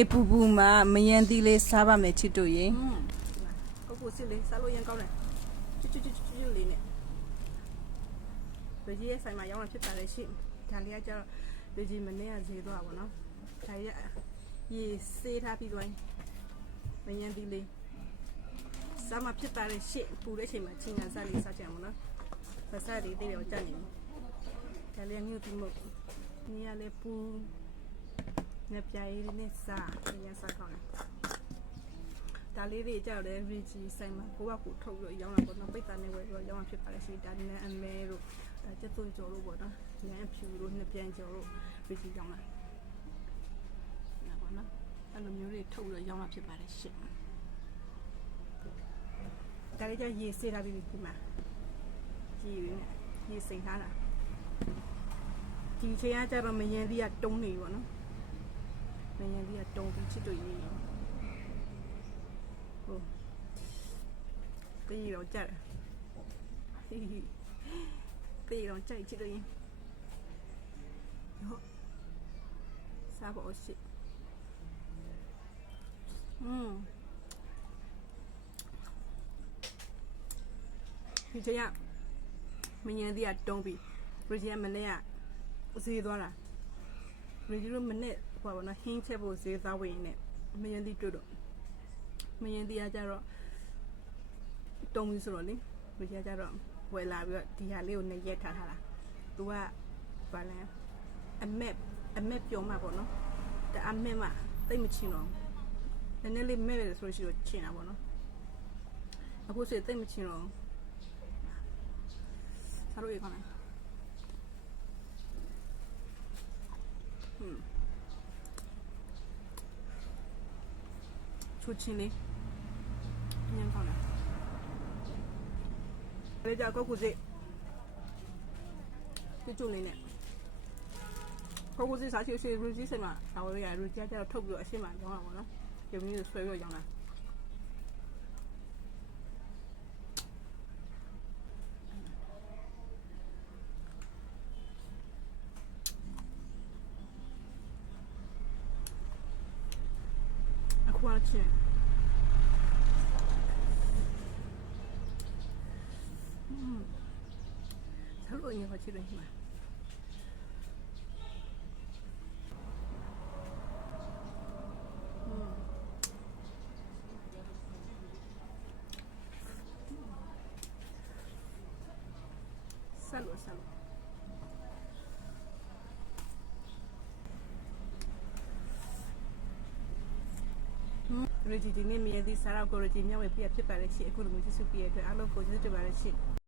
အပူပူမှာမယန်းသီးလေးစားပါမယ်ချစ်တို့ရေကိုစစ်လေးစားလို့ရန်ကောင်းတယ်ချွတ်လေးနဲ့လူကြီးရဲ့ဆိုင်မှာရောင်းတာဖြစ်ပါလေရှိဒါလေးကကျတော့လူကြီးမနေ့ကဈေးသွားပါတော့ဒါရရေစေးထားပြီးသွားမယန်းသီးလေးစားမှဖြစ်ပါလေရှိပူတဲ့အချိန်မှာချင်းညာစားလေးစားကြအောင်နော်စားလေးတေးရောကြနေဒါလေးငှုတ်ပြီးမို့နေရလေပူငပြားရည်နဲ့စားရစားကောင်းတယ်ဒါလေးတွေကြောက်တယ် VG ဆိုင်မှာကိုကကိုထုတ်လို့ရောင်းတာပေါ့နော်ပိတ်တာနဲ့ဝယ်ပြီးရောင်းဖြစ်ပါလေရှိဒါနဲ့အမဲတို့ဒါကျက်သွင်းကြော်လို့ပေါ့နော်ညံဖြူတို့နှစ်ပြန်ကြော်လို့ VG ရောင်းတာနာပေါ့နော်အဲ့လိုမျိုးတွေထုတ်လို့ရောင်းတာဖြစ်ပါလေရှိဒါလေးကျရေစေးထားပြီးဒီမှာရေစိမ်ထားတာဒီချိန်ကကျတော့မရင်လေးကတုံးနေပြီပေါ့နော်မရင်လေးကတုံးပြီးချစ်တို့ရေးဟုတ်ပြေတော့ကြတယ်ပြေတော့ကြိုက်ချစ်တို့ရေးဟုတ်စားဖို့ရှိဒီချိန်ကမရင်လေးကတုံးပြီးဘယ်ချိန်ကမနေ့ကဈေးသွားတာရေဒီလိုမနေ့ဟိုပါနော်ဟင်းချက်ဖို့ဈေးသားဝင်နေမရင်သီးတွေ့တော့မရင်သီးကကြတော့တုံးပြီးဆိုတော့လေရေကြီးကကြတော့ဝယ်လာပြီးတော့ဒီဟာလေးကိုနေရက်ထားတာသူကဘာလဲအမက်ပြောမှာပေါ့နော်ဒါအမက်မှတိတ်မချင်တော့နည်းနည်းလေးမဲ့တယ်ဆိုလို့ရှိတော့ချင်တာပေါ့နော်အခုဆိုတိတ်မချင်တော့စားလို့ရကောင်းလားချူချင်းလေးညံကောင်းလားလေကြောက်ကိုစစ်ကျူလေးနဲ့ကိုစစ်စားချီရှိရူကြီးစမှာအဝေးရရူကြီးကျတော့ထုတ်ပြီးတော့အရှင်းမှာရောင်းတာပေါ့နော်ရုံကြီးဆွဲပြီးတော့ရောင်းတာခွာချင်ဆက်လို့ရင်ခွာချင်တယ်မှာဆက်လို့ရေဒီဒီနေ့မြည်သည့်စားတော့ကိုရေဒီမြဝယ်ပြဖြစ်ပါလေရှိအခုလိုမျိုးကျေးဇူးပြရတဲ့အားလုံးကိုကျေးဇူးတင်ပါတယ်ရှိ